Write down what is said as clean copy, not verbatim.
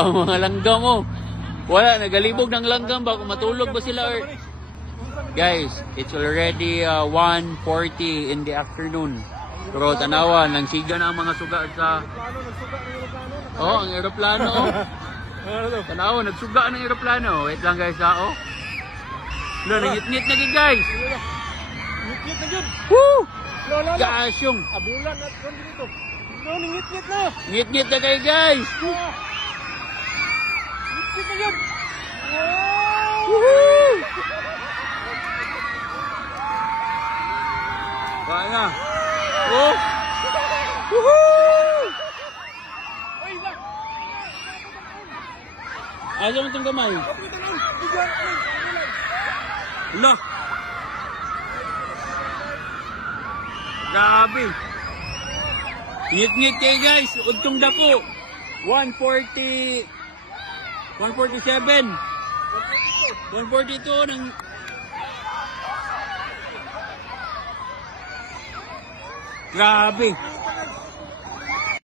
Mga langgam oh. Wala, nagalibog ng langgam ba? Kung matulog ba sila or... Guys, it's already 1:40 in the afternoon. Pero tanawa, nangsiga na ang mga suga sa... Oh, ang aeroplano oh. Tanawa, nagsuga ng aeroplano. Wait lang guys ha oh. Nangit-ngit na guys. Ngit-ngit na yun. Woo! Gasyong. Abulan at kung dito. Ngit-ngit na. Ngit-ngit na kayo guys. Ngit-ngit na yun. Wow! Woohoo! Kaya. Oh! Woohoo! Ayaw mo itong gamay. Look! Grabe! Ngit-ngit kayo guys! Udtong dapo! 140... 147! 142 ng... Grabe!